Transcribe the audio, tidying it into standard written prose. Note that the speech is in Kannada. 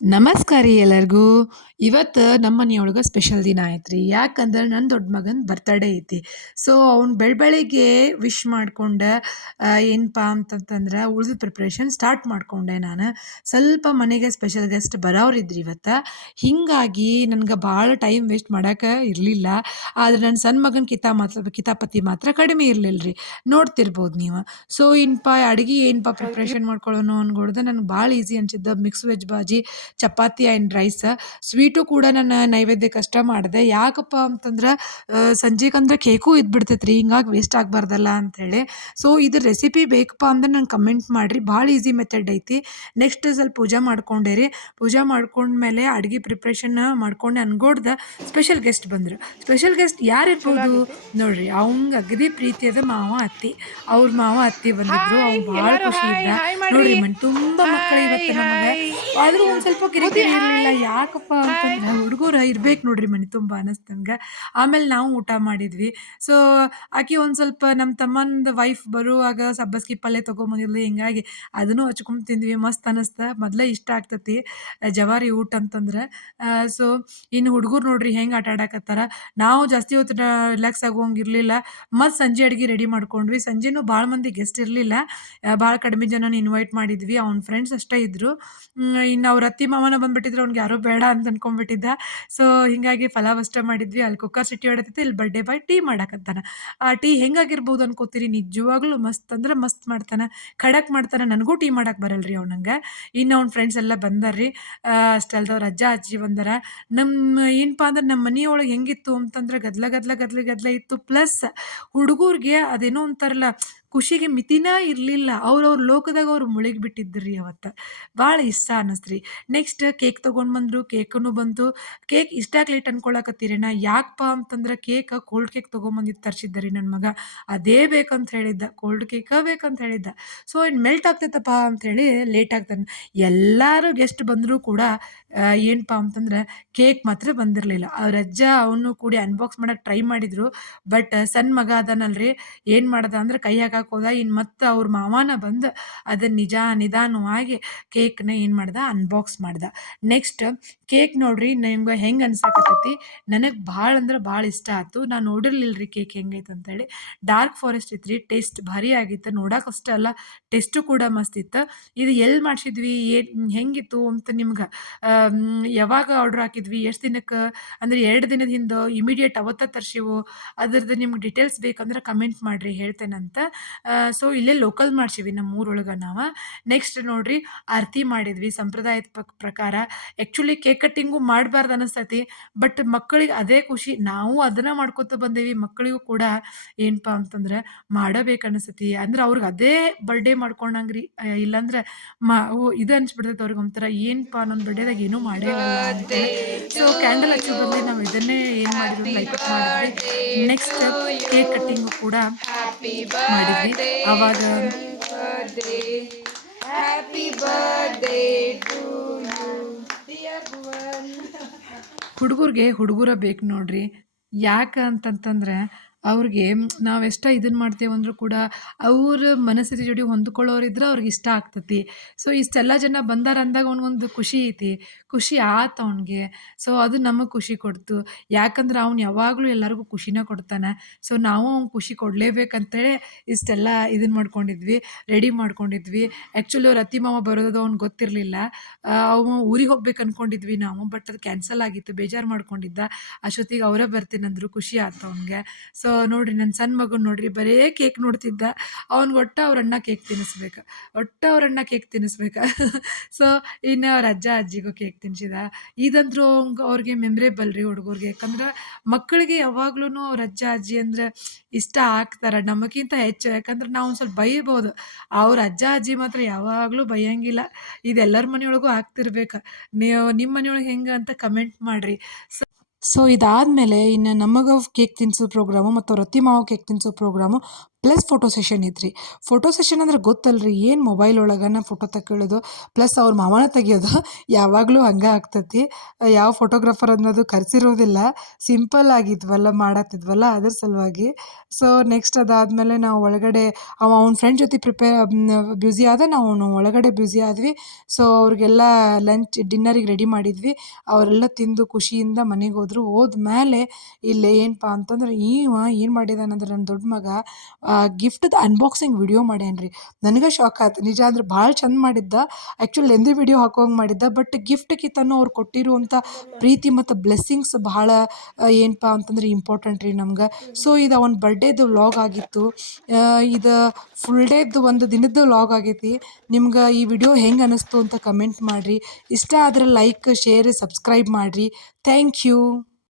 ನಮಸ್ಕಾರ ರೀ ಎಲ್ಲರಿಗೂ. ಇವತ್ತು ನಮ್ಮ ಮನೆಯೊಳಗೆ ಸ್ಪೆಷಲ್ ದಿನ ಐತ್ರಿ. ಯಾಕಂದ್ರೆ ನನ್ನ ದೊಡ್ಡ ಮಗನ ಬರ್ತಡೇ ಐತಿ. ಸೊ ಅವ್ನು ಬೆಳಬೆಳಿಗ್ಗೆ ವಿಶ್ ಮಾಡ್ಕೊಂಡು ಏನಪ್ಪಾ ಅಂತಂತಂದ್ರೆ ಉಳಿದ ಪ್ರಿಪ್ರೇಷನ್ ಸ್ಟಾರ್ಟ್ ಮಾಡ್ಕೊಂಡೆ ನಾನು. ಸ್ವಲ್ಪ ಮನೆಗೆ ಸ್ಪೆಷಲ್ ಗೆಸ್ಟ್ ಬರೋರಿದ್ರು ಇವತ್ತು. ಹೀಗಾಗಿ ನನಗೆ ಭಾಳ ಟೈಮ್ ವೇಸ್ಟ್ ಮಾಡೋಕೆ ಇರಲಿಲ್ಲ. ಆದ್ರೆ ನನ್ನ ಸಣ್ಣ ಮಗನ ಕಿತಾಪತಿ ಮಾತ್ರ ಕಡಿಮೆ ಇರಲಿಲ್ಲ ರೀ. ನೋಡ್ತಿರ್ಬೋದು ನೀವು. ಸೊ ಏನಪ್ಪಾ ಅಡುಗೆ ಏನಪ್ಪಾ ಪ್ರಿಪ್ರೇಷನ್ ಮಾಡ್ಕೊಳ್ಳೋಣ ಅನ್ಕೊಳ್ದೆ ನನಗೆ ಭಾಳ ಈಸಿ ಅನ್ಸಿದ್ದು mix veg bhaji, chapati and rice. Sweet ಕೂಡ ನಾನು ನೈವೇದ್ಯಕ್ಕಷ್ಟ ಮಾಡಿದೆ. ಯಾಕಪ್ಪ ಅಂತಂದ್ರೆ ಸಂಜೆಗಂದ್ರೆ ಕೇಕು ಇದ್ಬಿಡ್ತೈತ್ರಿ. ಹಿಂಗಾಗಿ ವೇಸ್ಟ್ ಆಗಬಾರ್ದಲ್ಲ ಅಂಥೇಳಿ. ಸೊ ಇದ್ರ ರೆಸಿಪಿ ಬೇಕಪ್ಪ ಅಂದ್ರೆ ನಂಗೆ ಕಮೆಂಟ್ ಮಾಡಿರಿ. ಭಾಳ ಈಸಿ ಮೆಥಡ್ ಐತಿ. ನೆಕ್ಸ್ಟ್ ಸ್ವಲ್ಪ ಪೂಜೆ ಮಾಡ್ಕೊಂಡೆ ರೀ. ಪೂಜೆ ಮಾಡ್ಕೊಂಡ್ಮೇಲೆ ಅಡುಗೆ ಪ್ರಿಪ್ರೇಷನ್ ಮಾಡ್ಕೊಂಡೆ ಅನ್ಕೊಡ್ದೆ ಸ್ಪೆಷಲ್ ಗೆಸ್ಟ್ ಬಂದರು. ಸ್ಪೆಷಲ್ ಗೆಸ್ಟ್ ಯಾರು ಇರ್ಬೋದು ನೋಡ್ರಿ, ಅವಂಗೆ ಅಗದಿ ಪ್ರೀತಿಯಾದ ಮಾವ ಅತ್ತಿ. ಅವ್ರ ಮಾವ ಅತ್ತಿ ಬಂದಿದ್ರು. ಅವ್ನು ಭಾಳ ಖುಷಿಯಿಂದ ನೋಡ್ರಿ ಮನೆ ತುಂಬ ಮಕ್ಕಳು ಇವತ್ತು ನಮಗೆ. ಆದರೂ ಒಂದು ಸ್ವಲ್ಪ ಕಿರಿಕಿರಿ ಇರಲಿಲ್ಲ. ಯಾಕಪ್ಪ ಅಂತಂದ್ರೆ ಹುಡುಗರು ಇರ್ಬೇಕು ನೋಡ್ರಿ ಮನೆ ತುಂಬ ಅನ್ನಿಸ್ತಂಗೆ. ಆಮೇಲೆ ನಾವು ಊಟ ಮಾಡಿದ್ವಿ. ಸೊ ಆಕೆ ಒಂದು ಸ್ವಲ್ಪ ನಮ್ಮ ತಮ್ಮಂದು ವೈಫ್ ಬರುವಾಗ ಸಬ್ಬಸ್ಗಿ ಪಲ್ಯ ತೊಗೊಂಬಂದಿದ್ಲು. ಹಿಂಗಾಗಿ ಅದನ್ನು ಹಚ್ಕೊಂಡ್ ತಿಂದ್ವಿ. ಮಸ್ತ್ ಅನ್ನಿಸ್ತ. ಮೊದಲೇ ಇಷ್ಟ ಆಗ್ತೈತಿ ಜವಾರಿ ಊಟ ಅಂತಂದ್ರೆ. ಸೊ ಇನ್ನು ಹುಡುಗರು ನೋಡ್ರಿ ಹೆಂಗೆ ಆಟ ಆಡಕತ್ತಾರ. ನಾವು ಜಾಸ್ತಿ ಹೊತ್ತು ರಿಲ್ಯಾಕ್ಸ್ ಆಗೋಂಗಿರಲಿಲ್ಲ. ಮತ್ತು ಸಂಜೆ ಅಡುಗೆ ರೆಡಿ ಮಾಡ್ಕೊಂಡ್ವಿ. ಸಂಜೆನೂ ಭಾಳ ಮಂದಿ ಗೆಸ್ಟ್ ಇರಲಿಲ್ಲ. ಭಾಳ ಕಡಿಮೆ ಜನನ ಇನ್ವೈಟ್ ಮಾಡಿದ್ವಿ. ಅವ್ನ ಫ್ರೆಂಡ್ಸ್ ಅಷ್ಟೇ ಇದ್ದರು. ಇನ್ನು ಅವ್ರ ಅತ್ತಿ ಮಾವನ ಬಂದುಬಿಟ್ಟಿದ್ರು. ಅವ್ನಿಗೆ ಯಾರೂ ಬೇಡ ಅಂತ ಅನ್ಕೊಂಡ್ಬಿಟ್ಟಿದ್ದ. ಸೊ ಹೀಗಾಗಿ ಪಲಾವ್ ಅಷ್ಟೇ ಮಾಡಿದ್ವಿ. ಅಲ್ಲಿ ಕುಕ್ಕರ್ ಸಿಟಿ ಹೊಡಿತೈತಿ, ಇಲ್ಲಿ ಬರ್ಡೇ ಬಾಯ್ ಟೀ ಮಾಡಾಕತ್ತಾನ. ಆ ಟೀ ಹೆಂಗಾಗಿರ್ಬೋದು ಅನ್ಕೋತೀರಿ, ನಿಜವಾಗ್ಲೂ ಮಸ್ತ್ ಅಂದ್ರೆ ಮಸ್ತ್ ಮಾಡ್ತಾನೆ. ಖಡಕ್ ಮಾಡ್ತಾನೆ. ನನಗೂ ಟೀ ಮಾಡಕ್ಕೆ ಬರಲ್ರಿ ಅವ್ನಂಗೆ. ಇನ್ನು ಅವ್ನ ಫ್ರೆಂಡ್ಸ್ ಎಲ್ಲ ಬಂದಾರ್ರಿ. ಅಷ್ಟೇ ಅಲ್ದೆ ಅವ್ರ ಅಜ್ಜ ಅಜ್ಜಿ ಬಂದಾರ. ನಮ್ಮ ಏನಪ್ಪಾ ಅಂದ್ರೆ ನಮ್ಮ ಮನೆಯೊಳಗೆ ಹೆಂಗಿತ್ತು ಅಂತಂದ್ರೆ ಗದ್ದಲ ಇತ್ತು. ಪ್ಲಸ್ ಹುಡುಗರಿಗೆ ಅದೇನೋ ಅಂತಾರಲ್ಲ, ಖುಷಿಗೆ ಮಿತಿನೇ ಇರಲಿಲ್ಲ. ಅವ್ರವ್ರ ಲೋಕದಾಗ ಅವ್ರು ಮುಳುಗಿ ಬಿಟ್ಟಿದ್ರಿ ಅವತ್ತು. ಭಾಳ ಇಷ್ಟ ಅನ್ನಿಸ್ತ್ರಿ. ನೆಕ್ಸ್ಟ್ ಕೇಕ್ ತೊಗೊಂಡು ಬಂದರು. ಕೇಕನ್ನು ಬಂತು. ಕೇಕ್ ಇಷ್ಟಾಗಿ ಲೇಟ್ ಅನ್ಕೊಳಕತ್ತೀರೇನ? ಯಾಕಪ್ಪ ಅಂತಂದ್ರೆ ಕೋಲ್ಡ್ ಕೇಕ್ ತೊಗೊಂಬಂದಿದ್ದು ತರಿಸಿದ್ದ ರೀ ನನ್ನ ಮಗ. ಅದೇ ಬೇಕಂತ ಹೇಳಿದ್ದ. ಕೋಲ್ಡ್ ಕೇಕ ಬೇಕಂತ ಹೇಳಿದ್ದ. ಸೊ ಇನ್ನು ಮೆಲ್ಟ್ ಆಗ್ತೈತಪ್ಪ ಅಂಥೇಳಿ ಲೇಟ್ ಆಗ್ತಾನೆ. ಎಲ್ಲರೂ ಗೆಸ್ಟ್ ಬಂದರೂ ಕೂಡ ಏನಪ್ಪಾ ಅಂತಂದ್ರೆ ಕೇಕ್ ಮಾತ್ರ ಬಂದಿರಲಿಲ್ಲ. ಅವ್ರ ಅಜ್ಜ ಅವನು ಕೂಡಿ ಅನ್ಬಾಕ್ಸ್ ಮಾಡಕ್ಕೆ ಟ್ರೈ ಮಾಡಿದರು. ಬಟ್ ಸಣ್ಣ ಮಗ ಅದಾನಲ್ರಿ, ಏನು ಮಾಡ್ದ ಅಂದ್ರೆ ಕೈ ಹಾಕಕ್ಕೆ ಹೋದ. ಇನ್ನು ಮತ್ತೆ ಅವ್ರ ಮಾವನ ಬಂದು ಅದನ್ನ ನಿಧಾನವಾಗಿ ಕೇಕ್‌ನ ಏನು ಮಾಡ್ದ ಅನ್ಬಾಕ್ಸ್ ಮಾಡ್ದ. ನೆಕ್ಸ್ಟ್ ಕೇಕ್ ನೋಡ್ರಿ ನಿಮ್ಗೆ ಹೆಂಗೆ ಅನ್ಸಾಕತ್ತೈತಿ. ನನಗೆ ಭಾಳ ಅಂದ್ರೆ ಭಾಳ ಇಷ್ಟ ಆಯ್ತು. ನಾನು ನೋಡಿರ್ಲಿಲ್ಲ ರೀ ಕೇಕ್ ಹೆಂಗೈತೆ ಅಂತೇಳಿ. ಡಾರ್ಕ್ ಫಾರೆಸ್ಟ್ ಇತ್ತು ರೀ. ಟೇಸ್ಟ್ ಭಾರಿ ಆಗಿತ್ತು. ನೋಡಕ್ಕೆ ಅಷ್ಟೇ ಅಲ್ಲ, ಟೇಸ್ಟು ಕೂಡ ಮಸ್ತ್ ಇತ್ತು. ಇದು ಎಲ್ಲಿ ಮಾಡಿಸಿದ್ವಿ, ಹೆಂಗಿತ್ತು ಅಂತ ನಿಮ್ಗೆ ಯಾವಾಗ ಆರ್ಡ್ರ್ ಹಾಕಿದ್ವಿ, ಎಷ್ಟು ದಿನಕ್ಕೆ ಅಂದ್ರೆ 2 ದಿನದ ಹಿಂದೆ ಇಮಿಡಿಯೇಟ್ ಅವತ್ತೇ ತರಿಸಿವು, ಅದ್ರದ್ದು ನಿಮ್ಗೆ ಡೀಟೇಲ್ಸ್ ಬೇಕಂದ್ರೆ ಕಮೆಂಟ್ ಮಾಡಿರಿ ಹೇಳ್ತೇನಂತ. ಸೊ ಇಲ್ಲೇ ಲೋಕಲ್ ಮಾಡ್ಸೀವಿ ನಮ್ಮ ಊರೊಳಗೆ ನಾವು. ನೆಕ್ಸ್ಟ್ ನೋಡ್ರಿ ಆರತಿ ಮಾಡಿದ್ವಿ ಸಂಪ್ರದಾಯದ ಪ್ರಕಾರ. ಆ್ಯಕ್ಚುಲಿ ಕೇಕ್ ಕಟ್ಟಿಂಗು ಮಾಡಬಾರ್ದು ಅನಿಸ್ತೈತಿ. ಬಟ್ ಮಕ್ಕಳಿಗೆ ಅದೇ ಖುಷಿ. ನಾವು ಅದನ್ನ ಮಾಡ್ಕೊತ ಬಂದೇವಿ. ಮಕ್ಕಳಿಗೂ ಕೂಡ ಏನಪ್ಪಾ ಅಂತಂದ್ರೆ ಮಾಡಬೇಕು ಅನಿಸ್ತೈತಿ. ಅಂದ್ರೆ ಅವ್ರಿಗೆ ಅದೇ ಬರ್ಡೇ ಮಾಡ್ಕೊಂಡಂಗೆ ರೀ. ಇಲ್ಲಾಂದ್ರೆ ಇದು ಅನ್ಸ್ಬಿಡ್ತೈತೆ ಅವ್ರಿಗೆ ಒಂಥರ, ಏನಪ್ಪಾ ನನ್ನ ಬರ್ಡೇದಾಗ ಏನೂ ಮಾಡೇ ಇಲ್ಲಲ್ಲ ಅಂತೇಳಿ. ಸೊ ಕ್ಯಾಂಡಲ್ ಹಚ್ಚೋ ಬದಲಿ ನಾವು ಇದನ್ನೇ ಏನು ಮಾಡಿದ್ವಿ, ಲೈಟ್ ಮಾಡಿದ್ವಿ. ನೆಕ್ಸ್ಟ್ ಕೇಕ್ ಕಟ್ಟಿಂಗು ಕೂಡ ಮಾಡಿದ್ವಿ. ಆವಾಗ ಹುಡುಗರ ಬೇಕು ನೋಡ್ರಿ. ಯಾಕೆ ಅಂತಂತಂದ್ರೆ ಅವ್ರಿಗೆ ನಾವೆಷ್ಟ ಇದನ್ನ ಮಾಡ್ತೇವಂದ್ರೂ ಕೂಡ ಅವ್ರ ಮನಸ್ಥಿತಿ ಜೋಡಿ ಹೊಂದ್ಕೊಳ್ಳೋರಿದ್ರೆ ಅವ್ರಿಗೆ ಇಷ್ಟ ಆಗ್ತೈತಿ. ಸೊ ಇಷ್ಟೆಲ್ಲ ಜನ ಬಂದಾರ ಅಂದಾಗ ಅವ್ನಿಗೊಂದು ಖುಷಿ ಐತಿ. ಖುಷಿ ಆತು ಅವ್ನಿಗೆ. ಸೊ ಅದು ನಮಗೆ ಖುಷಿ ಕೊಡ್ತು. ಯಾಕಂದ್ರೆ ಅವ್ನು ಯಾವಾಗಲೂ ಎಲ್ಲರಿಗೂ ಖುಷಿನ ಕೊಡ್ತಾನೆ. ಸೊ ನಾವು ಅವ್ನಿಗೆ ಖುಷಿ ಕೊಡಲೇಬೇಕಂತೇಳಿ ಇಷ್ಟೆಲ್ಲ ಇದನ್ನ ಮಾಡ್ಕೊಂಡಿದ್ವಿ, ರೆಡಿ ಮಾಡ್ಕೊಂಡಿದ್ವಿ. ಆ್ಯಕ್ಚುಲಿ ಅವ್ರ ಅತ್ತಿ ಮಾವ ಬರೋದು ಅವ್ನಿಗೆ ಗೊತ್ತಿರಲಿಲ್ಲ. ಅವ ಊರಿಗೆ ಹೋಗ್ಬೇಕು ಅನ್ಕೊಂಡಿದ್ವಿ ನಾವು. ಬಟ್ ಅದು ಕ್ಯಾನ್ಸಲ್ ಆಗಿತ್ತು. ಬೇಜಾರು ಮಾಡ್ಕೊಂಡಿದ್ದ. ಅಷ್ಟೊತ್ತಿಗೆ ಅವರೇ ಬರ್ತೀನಂದ್ರು. ಖುಷಿ ಆಯ್ತು ಅವ್ನಿಗೆ. ಸೊ ನೋಡ್ರಿ ನನ್ನ ಸಣ್ಣ ಮಗನ ನೋಡ್ರಿ ಬರೇ ಕೇಕ್ ನೋಡ್ತಿದ್ದ. ಅವ್ನಿಗೆ ಅವ್ರ ಅಣ್ಣ ಕೇಕ್ ತಿನ್ನಿಸ್ಬೇಕು. ಅವ್ರ ಅಣ್ಣ ಕೇಕ್ ತಿನ್ನಿಸ್ಬೇಕು. ಸೊ ಇನ್ನು ಅವ್ರ ಅಜ್ಜ ಅಜ್ಜಿಗೂ ಕೇಕ್ ತಿನ್ನಿಸಿದ. ಇದಂತೂ ಅವ್ರಿಗೆ ಮೆಮ್ರೇಬಲ್ ರೀ ಹುಡುಗರಿಗೆ. ಯಾಕಂದ್ರೆ ಮಕ್ಕಳಿಗೆ ಯಾವಾಗ್ಲೂ ಅವ್ರ ಅಜ್ಜ ಅಜ್ಜಿ ಅಂದರೆ ಇಷ್ಟ ಆಗ್ತಾರೆ ನಮಗಿಂತ ಹೆಚ್ಚು. ಯಾಕಂದ್ರೆ ನಾವು ಒಂದು ಸ್ವಲ್ಪ ಬೈಬೋದು. ಅವ್ರ ಅಜ್ಜ ಅಜ್ಜಿ ಮಾತ್ರ ಯಾವಾಗಲೂ ಬೈಯಂಗಿಲ್ಲ. ಇದೆಲ್ಲರ ಮನೆಯೊಳಗೂ ಆಗ್ತಿರ್ಬೇಕು. ನೀವು ನಿಮ್ಮ ಮನೆಯೊಳಗೆ ಹೆಂಗೆ ಅಂತ ಕಮೆಂಟ್ ಮಾಡಿರಿ. ಸೊ ಇದಾದಮೇಲೆ ಇನ್ನು ನಮಗೆ ಕೇಕ್ ತಿನ್ನಿಸೋ ಪ್ರೋಗ್ರಾಮು ಮತ್ತು ಅವ್ರ ಅತ್ತಿ ಮಾವ ಕೇಕ್ ತಿನ್ನಿಸೋ ಪ್ರೋಗ್ರಾಮು ಪ್ಲಸ್ ಫೋಟೋ ಸೆಷನ್ ಇತ್ತು. ಫೋಟೋ ಸೆಷನ್ ಅಂದ್ರೆ ಗೊತ್ತಲ್ರಿ, ಏನು ಮೊಬೈಲ್ ಒಳಗನ ಫೋಟೋ ತಕ್ಕೊಳ್ಳೋದು ಪ್ಲಸ್ ಅವ್ರ ಮಾವನ ತೆಗಿಯೋದು ಯಾವಾಗಲೂ ಹಂಗೆ ಆಗ್ತೈತಿ. ಯಾವ ಫೋಟೋಗ್ರಾಫರ್ ಅನ್ನೋದು ಕರೆಸಿರೋದಿಲ್ಲ, ಸಿಂಪಲ್ ಆಗಿದ್ವಲ್ಲ ಮಾಡತ್ತಿದ್ವಲ್ಲ ಅದ್ರ ಸಲುವಾಗಿ. ಸೊ ನೆಕ್ಸ್ಟ್ ಅದಾದಮೇಲೆ ನಾವು ಒಳಗಡೆ ಅವ್ನ ಫ್ರೆಂಡ್ ಜೊತೆ ಬ್ಯುಸಿ ಆದ, ನಾವು ಒಳಗಡೆ ಬ್ಯುಸಿ ಆದ್ವಿ. ಸೊ ಅವ್ರಿಗೆಲ್ಲ ಡಿನ್ನರಿಗೆ ರೆಡಿ ಮಾಡಿದ್ವಿ. ಅವರೆಲ್ಲ ತಿಂದು ಖುಷಿಯಿಂದ ಮನೆಗೆ ಹೋದ್ರು. ಹೋದ್ಮೇಲೆ ಇಲ್ಲಿ ಏನಪ್ಪ ಅಂತಂದ್ರೆ ಏನು ಮಾಡಿದಾನಂದ್ರೆ ನನ್ನ ದೊಡ್ಡ ಮಗ ಗಿಫ್ಟ್ದು ಅನ್ಬಾಕ್ಸಿಂಗ್ ವಿಡಿಯೋ ಮಾಡ್ಯಾನ್ರಿ. ನನಗೆ ಶಾಕ್ ಆಯ್ತು ನಿಜ. ಅಂದ್ರೆ ಭಾಳ ಚಂದ ಮಾಡಿದ್ದ. ಆ್ಯಕ್ಚುಲಿ ಎಂದೇ ವಿಡಿಯೋ ಹಾಕೋಂಗೆ ಮಾಡಿದ್ದ. ಬಟ್ ಗಿಫ್ಟ್ಗಿಂತನೂ ಅವ್ರು ಕೊಟ್ಟಿರುವಂಥ ಪ್ರೀತಿ ಮತ್ತು ಬ್ಲೆಸ್ಸಿಂಗ್ಸ್ ಬಹಳ ಏನಪ್ಪ ಅಂತಂದ್ರೆ ಇಂಪಾರ್ಟೆಂಟ್ ರೀ ನಮ್ಗೆ. ಸೊ ಇದು ಅವನ ಬರ್ಡೇದು ವ್ಲಾಗ್ ಆಗಿತ್ತು. ಇದು ಫುಲ್ ಡೇದು ಒಂದು ದಿನದ್ದು ವ್ಲಾಗ್ ಆಗೈತಿ. ನಿಮ್ಗೆ ಈ ವಿಡಿಯೋ ಹೆಂಗೆ ಅನ್ನಿಸ್ತು ಅಂತ ಕಮೆಂಟ್ ಮಾಡಿರಿ. ಇಷ್ಟ ಆದರೆ ಲೈಕ್, ಶೇರ್, ಸಬ್ಸ್ಕ್ರೈಬ್ ಮಾಡಿರಿ. Thank you.